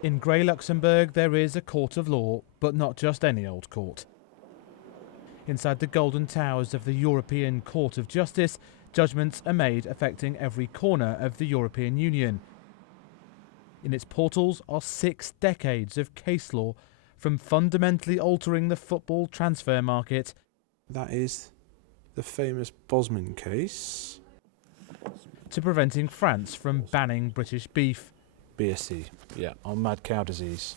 In grey Luxembourg there is a court of law, but not just any old court. Inside the golden towers of the European Court of Justice, judgments are made affecting every corner of the European Union. In its portals are 6 decades of case law, from fundamentally altering the football transfer market. That is the famous Bosman case. To preventing France from banning British beef. BSE, yeah, on mad cow disease.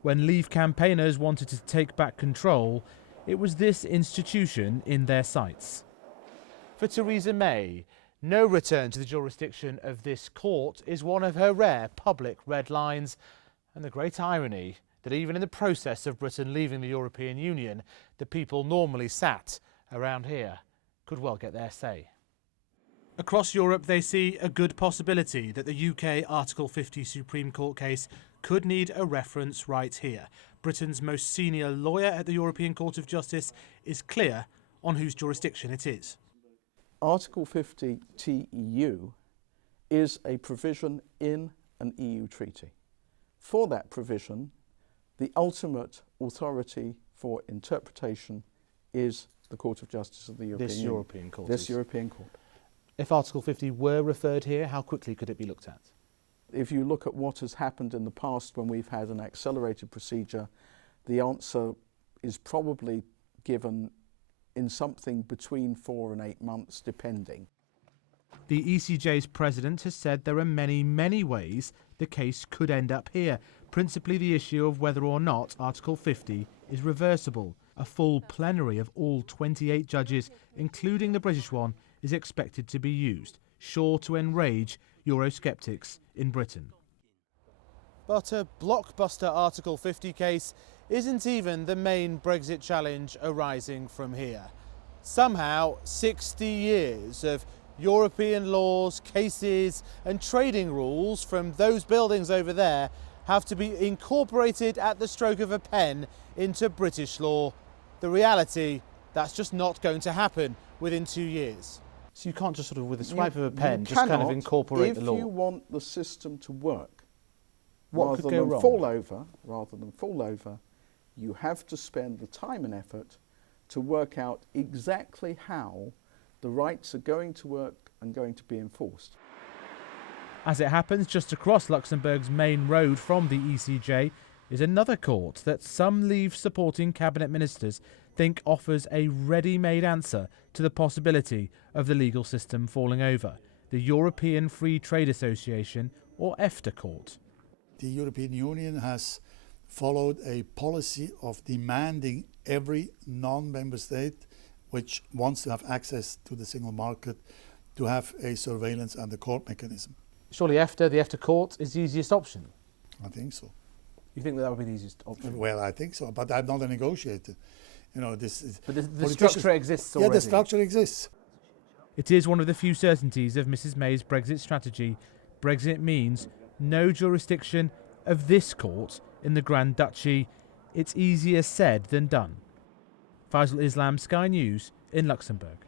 When Leave campaigners wanted to take back control, it was this institution in their sights. For Theresa May, no return to the jurisdiction of this court is one of her rare public red lines, and the great irony that even in the process of Britain leaving the European Union, the people normally sat around here could well get their say. Across Europe, they see a good possibility that the UK Article 50 Supreme Court case could need a reference right here. Britain's most senior lawyer at the European Court of Justice is clear on whose jurisdiction it is. Article 50 TEU is a provision in an EU treaty. For that provision, the ultimate authority for interpretation is the Court of Justice of the European Union. European Court. This European Court. If Article 50 were referred here, how quickly could it be looked at? If you look at what has happened in the past when we've had an accelerated procedure, the answer is probably given in something between 4 and 8 months, depending. The ECJ's president has said there are many, many ways the case could end up here, principally the issue of whether or not Article 50 is reversible. A full plenary of all 28 judges, including the British one, is expected to be used, sure to enrage Eurosceptics in Britain. But a blockbuster Article 50 case isn't even the main Brexit challenge arising from here. Somehow, 60 years of European laws, cases and trading rules from those buildings over there have to be incorporated at the stroke of a pen into British law. The reality, that's just not going to happen within 2 years. So you can't just sort of, with a swipe of a pen, just kind of incorporate the law. If you want the system to work, what could go wrong? Rather than fall over, you have to spend the time and effort to work out exactly how the rights are going to work and going to be enforced. As it happens, just across Luxembourg's main road from the ECJ is another court that some Leave-supporting cabinet ministers think offers a ready-made answer to the possibility of the legal system falling over, the European Free Trade Association, or EFTA Court. The European Union has followed a policy of demanding every non-member state which wants to have access to the single market to have a surveillance and a court mechanism. Surely EFTA, the EFTA Court, is the easiest option? I think so. You think that would be the easiest option? Well, I think so, but I'm not a negotiator. You know, this is... But the structure exists already. Yeah, the structure exists. It is one of the few certainties of Mrs May's Brexit strategy. Brexit means no jurisdiction of this court in the Grand Duchy. It's easier said than done. Faisal Islam, Sky News in Luxembourg.